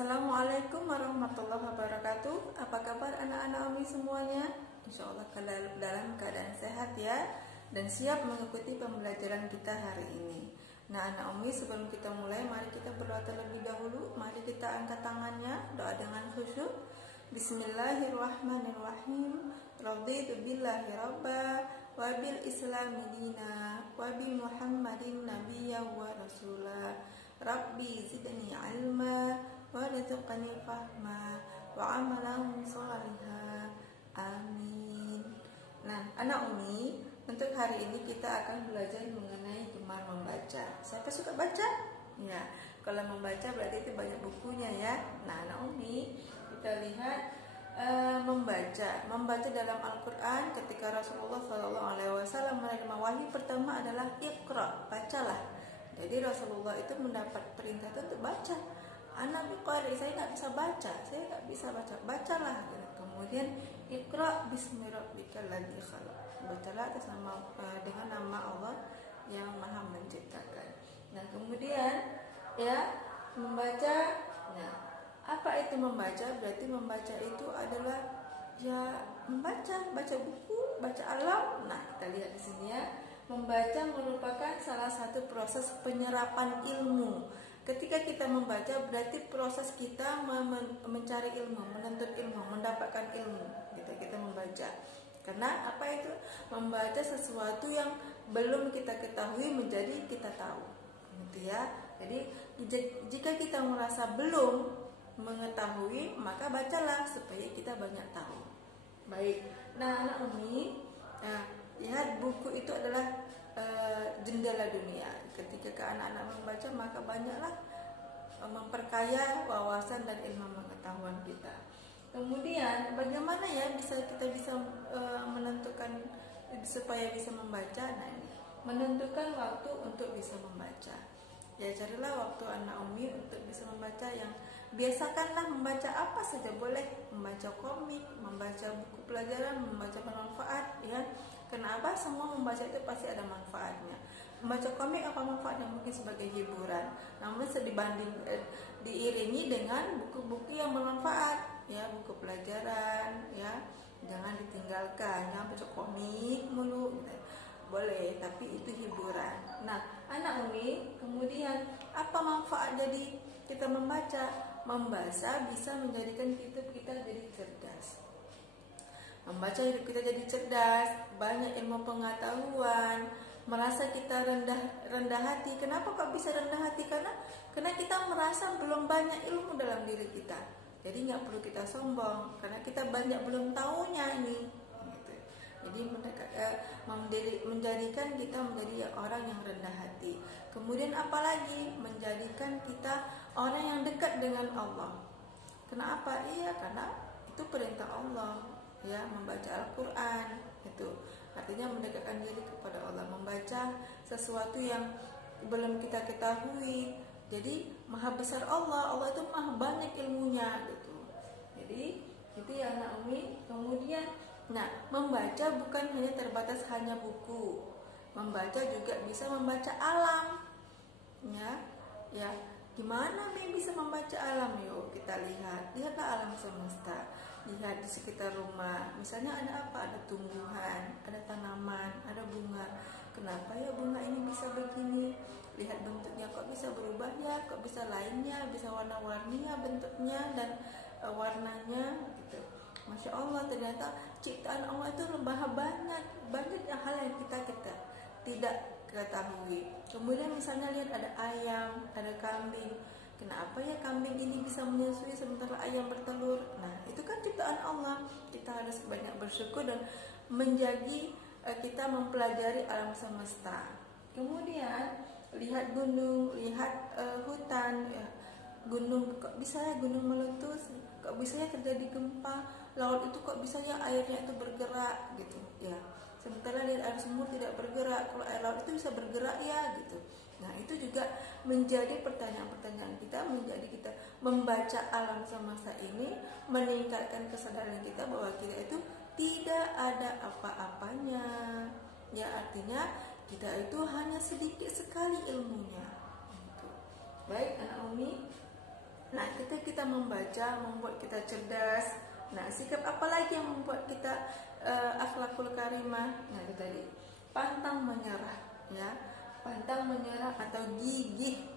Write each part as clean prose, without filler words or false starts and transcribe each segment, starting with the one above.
Assalamualaikum warahmatullahi wabarakatuh. Apa kabar anak-anak Umi semuanya? Insya Allah kalian dalam keadaan sehat ya, dan siap mengikuti pembelajaran kita hari ini. Nah anak Umi, sebelum kita mulai, mari kita berdoa terlebih dahulu. Mari kita angkat tangannya, doa dengan khusyuk. Bismillahirrahmanirrahim. Raditu billahi rabba wa bil islami dina wa bi muhammadin nabiyya wa rasula. Rabbi zidni ilma wa rizqani fahma wa amalan sholiha. Amin. Nah, anak Umi, untuk hari ini kita akan belajar mengenai gemar membaca. Siapa suka baca? Ya, kalau membaca berarti itu banyak bukunya ya. Nah, anak Umi, kita lihat membaca dalam Al-Quran ketika Rasulullah SAW menerima wahyu pertama adalah Iqra, bacalah. Jadi Rasulullah itu mendapat perintah untuk baca. Anak biqari, saya nggak bisa baca, bacalah. Kemudian Iqra bismi rabbikal ladzi khalaq, bacalah atas nama dengan nama Allah yang Maha Menciptakan. Nah kemudian ya membaca. Nah apa itu membaca? Berarti membaca itu adalah ya baca buku, baca alam. Nah kita lihat di sini ya. Membaca merupakan salah satu proses penyerapan ilmu. Ketika kita membaca berarti proses kita mencari ilmu, menuntut ilmu, mendapatkan ilmu. Kita membaca. Karena apa itu? Membaca sesuatu yang belum kita ketahui menjadi kita tahu. Gitu ya. Jadi jika kita merasa belum mengetahui, maka bacalah supaya kita banyak tahu. Baik. Nah, anak Umi, lihat buku itu adalah jendela dunia. Ketika anak-anak membaca, maka banyaklah memperkaya wawasan dan ilmu pengetahuan kita. Kemudian bagaimana ya kita bisa menentukan supaya bisa membaca? Nah ini menentukan waktu untuk bisa membaca. Ya carilah waktu anak Umi untuk bisa membaca. Yang biasakanlah membaca apa saja boleh, membaca komik, membaca buku pelajaran, membaca bermanfaat ya. Kenapa? Semua membaca itu pasti ada manfaatnya. Membaca komik apa manfaatnya? Mungkin sebagai hiburan, namun diiringi dengan buku-buku yang bermanfaat ya, buku pelajaran ya. Jangan ditinggalkan, jangan baca komik mulu gitu. Boleh, tapi itu hiburan. Nah, anak Umi, kemudian apa manfaat jadi kita membaca? Membaca bisa menjadikan hidup kita jadi cerdas. Membaca hidup kita jadi cerdas, banyak ilmu pengetahuan, merasa kita rendah hati. Kenapa kok bisa rendah hati? Karena kita merasa belum banyak ilmu dalam diri kita. Jadi nggak perlu kita sombong, karena kita banyak belum tahunya ini. Jadi menjadikan kita menjadi orang yang rendah hati. Kemudian apalagi menjadikan kita orang yang dekat dengan Allah. Kenapa? Iya, karena itu perintah Allah ya, membaca Al-Quran itu artinya mendekatkan diri kepada Allah. Membaca sesuatu yang belum kita ketahui. Jadi maha besar Allah itu maha banyak ilmunya gitu. Jadi itu ya anak Umi. Kemudian membaca bukan hanya terbatas hanya buku. Membaca juga bisa membaca alam. Ya, gimana nih bisa membaca alam? Yuk kita lihatlah alam semesta. Lihat di sekitar rumah. Misalnya ada apa? Ada tumbuhan, ada tanaman, ada bunga. Kenapa ya bunga ini bisa begini? Lihat bentuknya, kok bisa berubah ya? Kok bisa lainnya? Bisa warna-warninya bentuknya dan warnanya gitu. Masya Allah, ternyata ciptaan Allah itu banyak hal yang kita tidak ketahui. Kemudian misalnya lihat ada ayam, ada kambing. Kenapa ya kambing ini bisa menyusui sementara ayam bertelur? Nah itu kan ciptaan Allah. Kita harus banyak bersyukur dan kita mempelajari alam semesta. Kemudian lihat gunung, lihat hutan ya. Gunung, kok bisa ya gunung meletus? Kok bisa ya terjadi gempa? Laut itu kok bisa ya airnya itu bergerak gitu ya. Sementara lihat air sumur tidak bergerak, kalau air laut itu bisa bergerak ya gitu. Nah itu juga menjadi pertanyaan-pertanyaan kita, menjadi kita membaca alam semesta ini meningkatkan kesadaran kita bahwa kita itu tidak ada apa-apanya ya, artinya kita itu hanya sedikit sekali ilmunya gitu. Baik anak Umi, Nah, ketika kita membaca membuat kita cerdas. Nah, sikap apa lagi yang membuat kita akhlakul karimah? Nah, itu tadi pantang menyerah, ya, pantang menyerah atau gigih,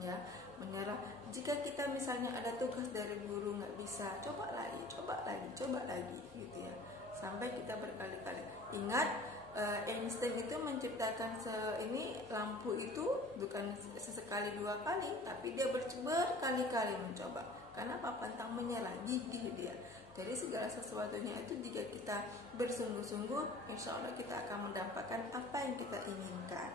ya, menyerah. Jika kita misalnya ada tugas dari guru nggak bisa, coba lagi, gitu ya, sampai kita berkali-kali. Ingat, Einstein itu menciptakan ini lampu itu bukan sesekali dua kali, tapi dia berkali-kali mencoba. Karena apa? Pantang menyerah, gigih dia. Jadi segala sesuatunya itu jika kita bersungguh-sungguh, insya Allah kita akan mendapatkan apa yang kita inginkan.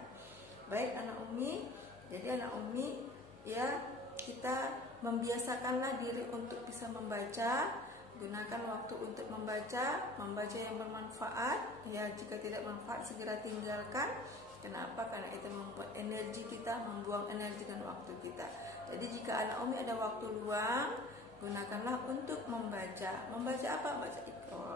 Baik anak Umi, jadi anak Umi, ya, kita membiasakanlah diri untuk bisa membaca. Gunakan waktu untuk membaca yang bermanfaat. Ya, jika tidak bermanfaat segera tinggalkan. Kenapa? Karena itu membuat energi kita, membuang energi dan waktu kita. Jadi jika anak Umi ada waktu luang, gunakanlah untuk membaca. Membaca apa? Baca Iqra,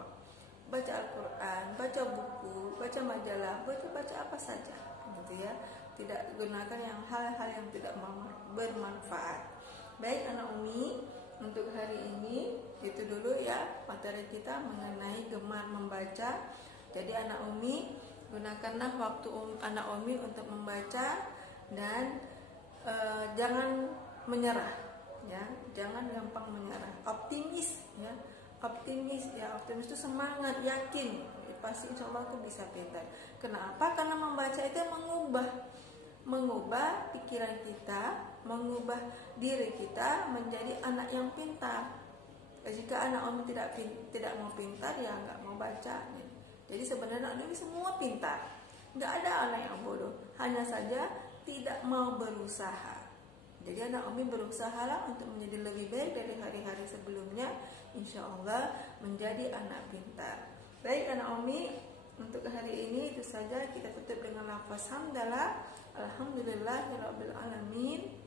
baca Al-Quran, baca buku, baca majalah, baca apa saja, gitu ya. Tidak gunakan hal-hal yang tidak bermanfaat. Baik anak Umi, untuk hari ini itu dulu ya materi kita mengenai gemar membaca. Jadi anak Umi, gunakanlah waktu anak Umi untuk membaca dan jangan menyerah, ya, jangan gampang menyerah. Optimis, ya, optimis itu semangat, yakin, pasti insya Allah aku bisa pintar. Kenapa? Karena membaca itu mengubah pikiran kita, mengubah diri kita menjadi anak yang pintar. Jika anak Umi tidak mau pintar, ya nggak mau baca. Jadi sebenarnya anak Umi semua pintar, nggak ada anak yang bodoh, hanya saja tidak mau berusaha. Jadi anak Umi berusahalah untuk menjadi lebih baik dari hari-hari sebelumnya, insya Allah menjadi anak pintar. Baik anak Umi, untuk hari ini itu saja, kita tutup dengan lafaz hamdalah, alhamdulillahirabbil alamin.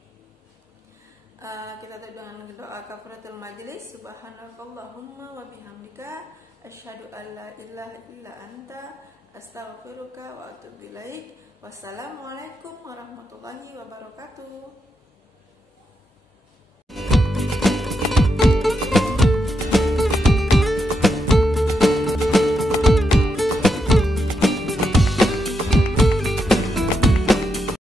Kita tutup dengan doa kafaratul majlis, subhanakallahumma wa bihamdika asyhadu an la ilaha illa anta astaghfiruka wa atubu ilaik. Wassalamualaikum warahmatullahi wabarakatuh.